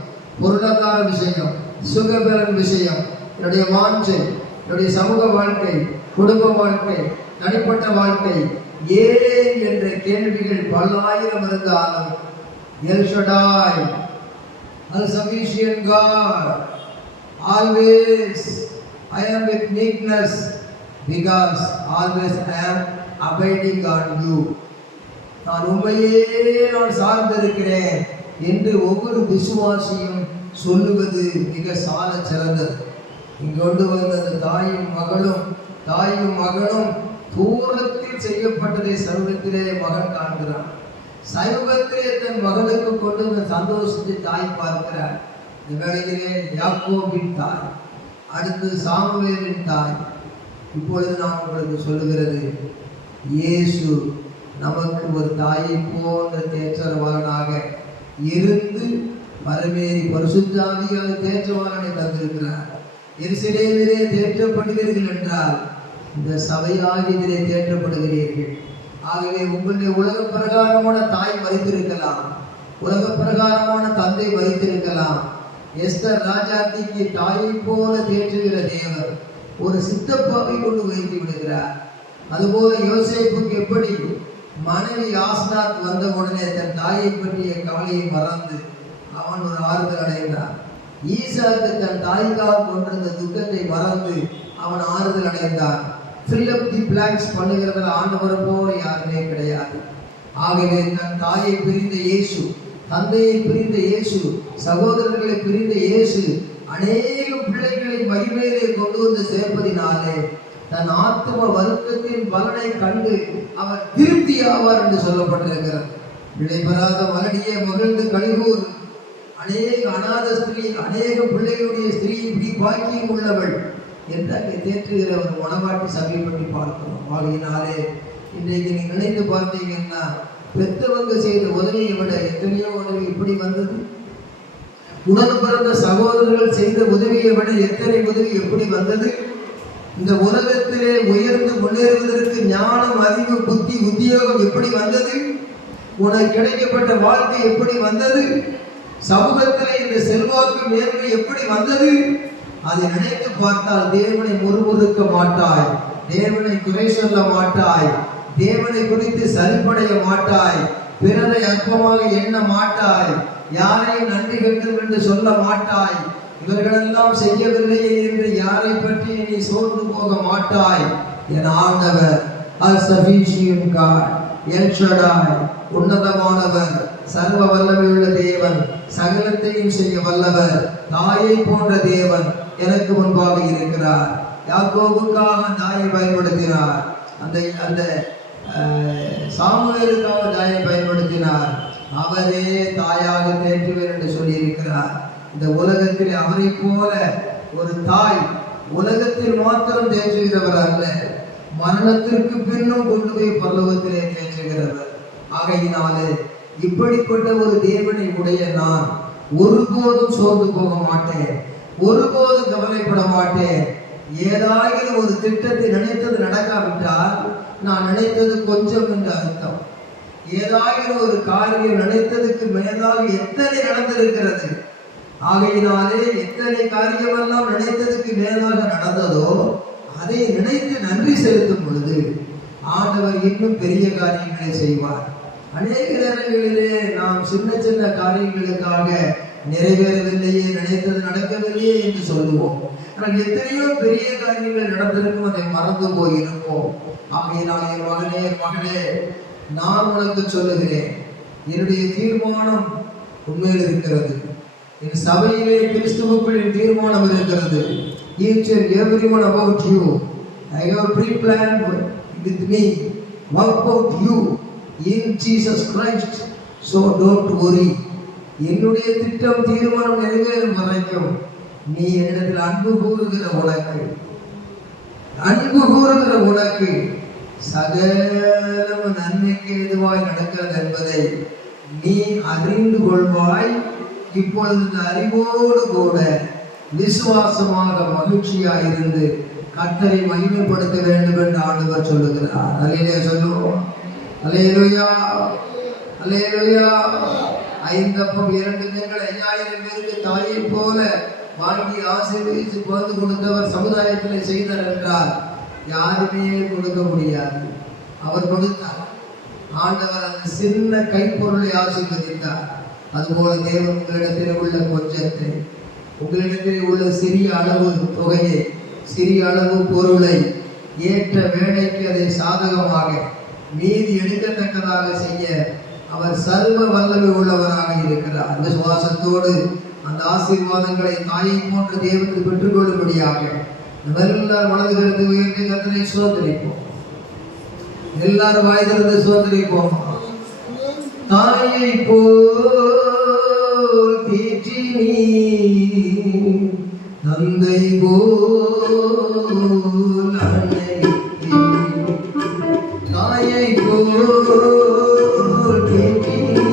பொருளாதார விஷயம், சுகபலன் விஷயம், என்னுடைய வாஞ்சை, என்னுடைய சமூக வாழ்க்கை, குடும்ப வாழ்க்கை, தனிப்பட்ட வாழ்க்கை ஏன் என்ற கேள்விகள் பல்லாயிரம் இருந்தாலும் L Shaddai, all sufficient God, always I am with meekness because always I am abiding on you. நான் உண்மையே நான் சார்ந்திருக்கிறேன் என்று ஒவ்வொரு விசுவாசியும் சொல்லுவது மிக சால சிறந்தது. இங்கொண்டு வந்த அந்த தாயும் மகளும் தூரத்தில் செய்யப்பட்டதை சமூகத்திலே மகன் காண்கிறான். சமூகத்திலே தன் மகனுக்கு கொண்டு வந்த சந்தோஷத்தை தாய் பார்க்கிறார். இந்த வேளையிலே யாக்கோபின் தாய், அடுத்து சாமுவேலின் தாய். இப்பொழுது நான் உங்களுக்கு சொல்லுகிறது, இயேசு நமக்கு ஒரு தாயை போன்ற தேற்றவாளனாக இருந்து பரமேறி பரிசுத்தாவியாக தேற்றவாளனை தந்திருக்கிறார். எருசலேமிலே தேற்றப்படுவீர்கள் என்றால் இந்த சபையாக இதிலே தேற்றப்படுகிறீர்கள். ஆகவே உங்களுடைய உலக பிரகாரமான தாய் மறித்திருக்கலாம், உலக பிரகாரமான தந்தை மறித்திருக்கலாம். எஸ்தர் ராஜாத்திக்கு தாயை போல தேற்றுகிற தேவர் ஒரு சித்தப்பாவை கொண்டு உயர்த்தி விடுகிறார். அதுபோல யோசேப்புக்கு எப்படி மனைவி ஆஸ்நாத் வந்த உடனே தன் தாயை பற்றிய கவலையை மறந்து அவன் ஒரு ஆறுதல் அடைந்தான். ஈசாக்கு தன் தாய்க்காக கொண்டிருந்த துக்கத்தை மறந்து அவன் ஆறுதல் அடைந்தான். ஃபில்லப் தி பிளாங்க்ஸ் பண்ணுகிறதுல ஆண்டவர் போல யாருமே கிடையாது. ஆகவே தன் தாயை பிரிந்த இயேசு, தந்தையை பிரிந்த இயேசு, சகோதரர்களை பிரிந்த இயேசு அநேக பிள்ளைகளை மகிமையிலே கொண்டு வந்து சேர்ப்பதினாலே தன் ஆத்ம வருத்தத்தின் பலனை கண்டு அவர் திருப்தி ஆவார் என்று சொல்லப்பட்டிருக்கிறார். பிள்ளை பெறாத மலடியை மகிழ்ந்து கழிகூர், அநேக அநாத ஸ்திரீ, அநேக பிள்ளைகளுடைய ஸ்திரீ இப்படி பாக்கியம் உள்ளவள் என்று அங்கே தேற்றுகிற ஒரு மனவாட்டி சபை பற்றி பார்க்கிறோம். ஆகையினாலே இன்றைக்கு நீங்கள் நினைத்து பார்த்தீங்கன்னா பெற்றவங்க செய்த உதவியை விட எத்தனையோ உதவி இப்படி வந்தது. உடன் பிறந்த சகோதரர்கள் செய்த உதவியை விட எத்தனை உதவி எப்படி வந்தது. இந்த உலகத்திலே உயர்ந்து முன்னேறுவதற்கு ஞானம், அறிவு, புத்தி, உத்தியோகம் எப்படி வந்தது. உனக்கு கிடைக்கப்பட்ட வாழ்க்கை எப்படி வந்தது. சமூகத்திலே இந்த செல்வாக்கு மேன்மை எப்படி வந்தது. அதை நினைத்து பார்த்தால் தேவனை முறுமுறுக்க மாட்டாய், தேவனை குறை சொல்ல மாட்டாய், தேவனை குறித்து சரிப்படைய மாட்டாய், பிறரை அற்பமாக எண்ண மாட்டாய், யாரையும் நன்றி கட்டும் என்று சொல்ல மாட்டாய், இவர்களெல்லாம் செய்யவில்லையே என்று யாரை பற்றி நீ சோர்ந்து போக மாட்டாய். என் ஆண்டவர் அல்-சஃபிஷியன் காட், எல் ஷடாய், உன்னதமானவர், சர்வ வல்லமையுள்ள தேவன், சகலத்தையும் செய்ய வல்லவர், தாயை போன்ற தேவன் எனக்கு முன்பாக இருக்கிறார். யாக்கோபுக்காக தாயை பயன்படுத்தினார், அந்த சாமுவேலுக்காக தாயை பயன்படுத்தினார். அவரே தாயாக தேற்றுவேன் என்று சொல்லி இருக்கிறார். இந்த உலகத்தில் அவரை போல ஒரு தாய் உலகத்தில் மாத்திரம் தேற்றுகிறவர் அல்ல, மரணத்திற்கு பின்னும் கொண்டு போய் பரலோகத்திலே தேற்றுகிறவர். ஆகையினாலே இப்படிப்பட்ட ஒரு தேவனை உடைய நான் ஒருபோதும் சோர்ந்து போக மாட்டேன், ஒருபோதும் கவலைப்பட மாட்டேன். ஏதாவது ஒரு திட்டத்தை நினைத்தது நடக்காவிட்டால் நான் நினைத்தது கொஞ்சம் என்று அர்த்தம். ஏதாவது ஒரு காரியம் நினைத்ததுக்கு மேலாக எத்தனை நடந்திருக்கிறது. ஆகையினாலே எத்தனை காரியமெல்லாம் நினைத்ததுக்கு மேலாக நடந்ததோ அதை நினைத்து நன்றி செலுத்தும் பொழுது ஆண்டவர் இன்னும் பெரிய காரியங்களை செய்வார். அநேக நேரங்களிலே நாம் சின்ன சின்ன காரியங்களுக்காக நிறைவேறவில்லையே, நினைத்தது நடக்கவில்லையே என்று சொல்லுவோம். ஆனால் எத்தனையோ பெரிய காரியங்கள் நடந்திருக்கும், அதை மறந்து போயிருப்போம். ஆகையினால் என் மகனே, மகளே, நான் உனக்கு சொல்லுகிறேன், என்னுடைய தீர்மானம் உண்மையில் இருக்கிறது. என் சபையிலே கிறிஸ்துவுக்குள் என் தீர்மானம் இருக்கிறது. Each and everyone about you, I have pre-planned with me, work out you in Jesus Christ, so don't worry. என்னுடைய திட்டம் தீர்மானம் நிறைவேறும் வரைக்கும் நீ என்னிடத்தில் அன்பு கூறுகிற உனக்கு சகல நன்மைக்கு எதுவாய் நடக்கிறது என்பதை நீ அறிந்து கொள்வாய். இப்பொழுது இந்த அறிவோடு கூட விசுவாசமாக மகிழ்ச்சியாக இருந்து கர்த்தரை மகிமைப்படுத்த வேண்டும் என்று ஆண்டவர் சொல்லுகிறார். அல்லேலூயா சொல்லுவோம். அல்லேலூயா, அல்லேலூயா. 5 அப்பம் 2 மீன்கள் 5000 பேருக்கு தாயை போல வாங்கி ஆசீர்வதித்து பகிர்ந்து கொடுத்தவர் சமுதாயத்தில் செய்தார் என்றால் யாருமே கொடுக்க முடியாது. அவர் கொடுத்தார். ஆண்டவர் அந்த சின்ன கைப்பொருளை ஆசீர்வதித்தார். அதுபோல தேவன் உங்களிடத்தில் உள்ள கொஞ்சத்தை, உங்களிடத்தில் உள்ள சிறிய அளவு தொகையை, சிறிய அளவு பொருளை ஏற்ற வேலைக்கு அதை சாதகமாக மீதி எடுக்கத்தக்கதாக செய்ய அவர் சர்வ வல்லமை உள்ளவராக இருக்கிறார். விசுவாசத்தோடு அந்த ஆசீர்வாதங்களை தாயை போன்ற தேவனுக்கு பெற்றுக்கொள்ளும்படியாக எல்லாரும் மனது கருத்து உயர்த்தி கர்த்தரை சோதரிப்போம். எல்லாரும் வாய் திறந்து சோதரிப்போம். தாயை போல் தேற்றி நீ, தந்தை போல் அன்னை, தாயை போல் தேற்றி நீ,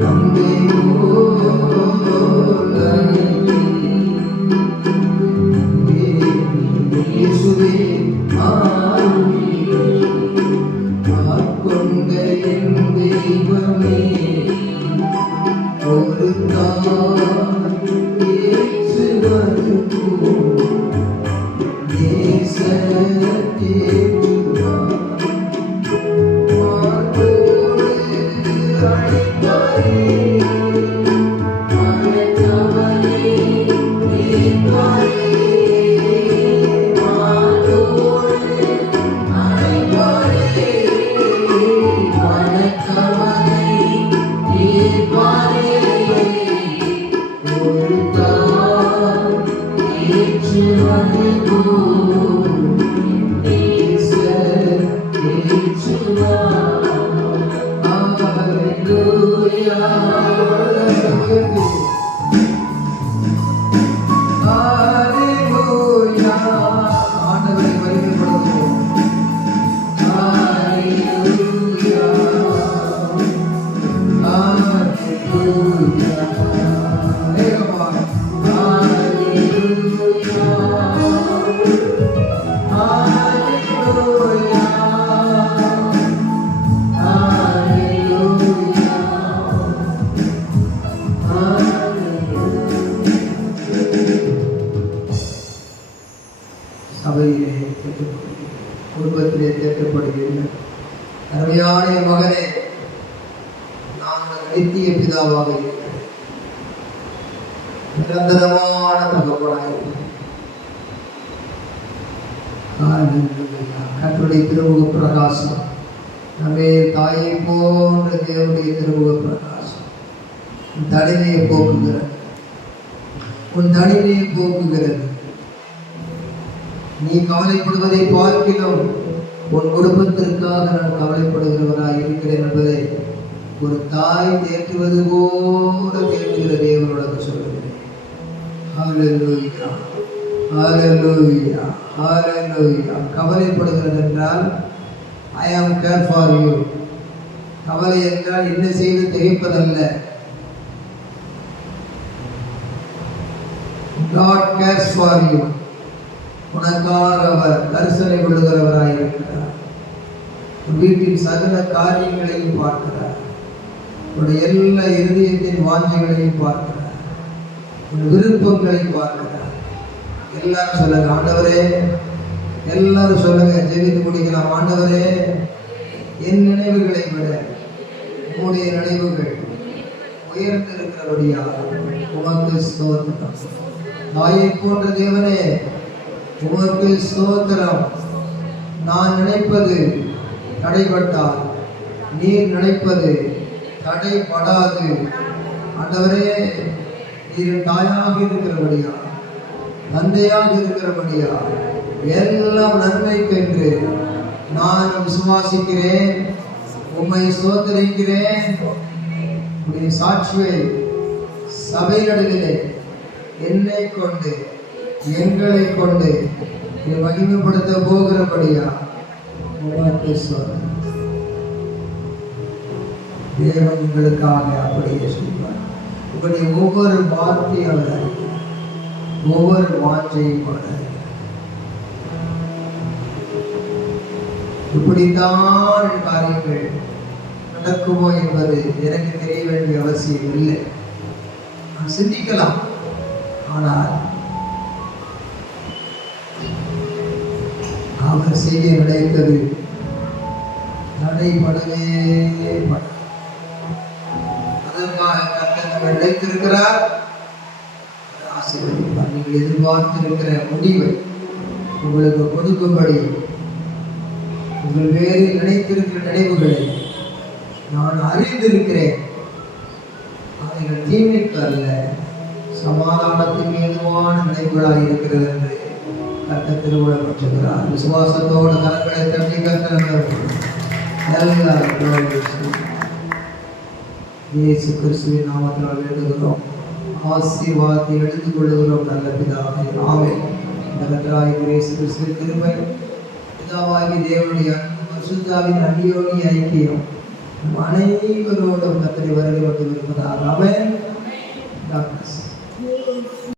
தந்தை போல் அன்னை, இயேசுவே ஒரு தாய் ஏற்றுவது போல் நேசத்தேற்றுவார். மார்போடு அழைப்பாரே, அழைத்தவரே மீட்பாரே. மார்போடு அழைப்பாரே, அழைத்தவரே மீட்பாரே. ஒரு தாய் ஏற்றுவது போல் நேசத்தேற்றுவார். Hallelujah. Hallelujah. ஆண்டவரை மகிமைப்படுத்துவோம். Hallelujah. Hallelujah. ஏகமாய் Hallelujah. Hallelujah. சபையிலே குடும்பத்திலே தேற்றப்படுகின்ற அருமையான என் மகனே, நான் உனக்கு நித்திய பிதாவாக இருக்கிறேன், நிரந்தரமான தகப்பனாக இருக்கிறேன். கர்த்தருடைய திருமுக பிரகாசம் நம்மே தாயை போன்ற தேவனுடைய திருமுக பிரகாசம் உன் தனிமையை போக்குகிறது, உன் தனிமையை போக்குகிறது. நீ கவலைப்படுவதை பார்க்கிலும் உன் குடும்பத்திற்காக நான் கவலைப்படுகிறவராய் இருக்கிறேன் என்பதை ஒரு தாய் தேற்றுவது போல தேற்றுகிற தேவனோடு சொல்லுகிறேன். ஹல்லேலூயா, ஹல்லேலூயா, ஹல்லேலூயா. கவலைப்படுகிறது என்றால் I am care for you. கவலை என்றால் என்ன செய்து திகைப்பதல்ல. God cares for you. உனக்காக அவர் கரிசனை கொள்ளுகிறவராய் இருக்கிறார். உன் வீட்டின் சகல காரியங்களையும் பார்க்கிறார். உன்னுடைய எல்லா இருதயத்தின் வாஞ்சைகளையும் பார்க்கிறார். உன் விருப்பங்களையும் பார்க்கிறார். எல்லாரும் சொல்லுங்க, ஆண்டவரே, எல்லாரும் சொல்லுங்க, ஜெபித்து முடிக்கலாம். ஆண்டவரே, என் நினைவுகளை விட உம்முடைய நினைவுகள் உயர்ந்திருக்கிறபடியா உமக்கு ஸ்தோத்திரம். தாயை போன்ற தேவனே, உமக்கு ஸ்தோத்திரம். நான் நினைப்பது தடைபட்டால் நீர் நினைப்பது தடைபடாது. ஆண்டவரே, நீர் தாயாக இருக்கிறபடியா, தந்தையாக இருக்கிறபடியா எல்லாம் நன்மைக்கென்று நான் விசுவாசிக்கிறேன், உம்மை ஸ்தோத்திரிக்கிறேன். உடைய சாட்சியை சபை நடுவிலே என்னை கொண்டு எங்களை கொண்டு மகிமைப்படுத்த போகிறபடியா உமக்கு ஸ்தோத்திரம். தேவன் உங்களுக்காக அப்படியே சொல்வார். உங்களுடைய ஒவ்வொரு வார்த்தையும் அவர் அறிகிறார், ஒவ்வொரு வார்த்தையும் அவர் அறிகிறார். இப்படித்தான் காரியங்கள் நடக்குமோ என்பது எனக்கு தெரிய வேண்டிய அவசியம் இல்லை. நான் சிந்திக்கலாம், ஆனால் அவர் செய்ய நினைத்தது தடைபடவே பட. அதற்காக கர்த்தர் நினைத்திருக்கிறார், ஆசீர்வதிப்பார். நீங்கள் எதிர்பார்த்திருக்கிற முடிவை உங்களுக்கு கொடுக்கும்படி உங்கள் பேரில் நினைத்திருக்கிற நினைவுகளை நான் அறிந்திருக்கிறேன். அவைகள் தீமைக்கு அல்ல, சமாதானத்தின் ஏதுவான நினைவுகளாக இருக்கிறது என்று கர்த்தர் திருவுளப்பட்டிருக்கிறார். விசுவாசத்தோடு கரங்களை தட்டி கர்த்தர் இயேசு கிறிஸ்துவின் நாமத்தினால் எழுதுகிறோம், ஆசீர்வாதத்தை எடுத்துக் கொள்ளுகிறோம். நல்ல பிதாவே, ஆமென். இந்த கர்த்தராகிய இயேசு கிறிஸ்துவின் கிருபை, பிதாவாகிய தேவனுடைய அன்பு, பரிசுத்தாவின் அந்யோன்ய ஐக்கியம் அனைவரோடும் கர்த்தரை வருகை வந்து இருப்பதாக. ஆமென். டாக்டர்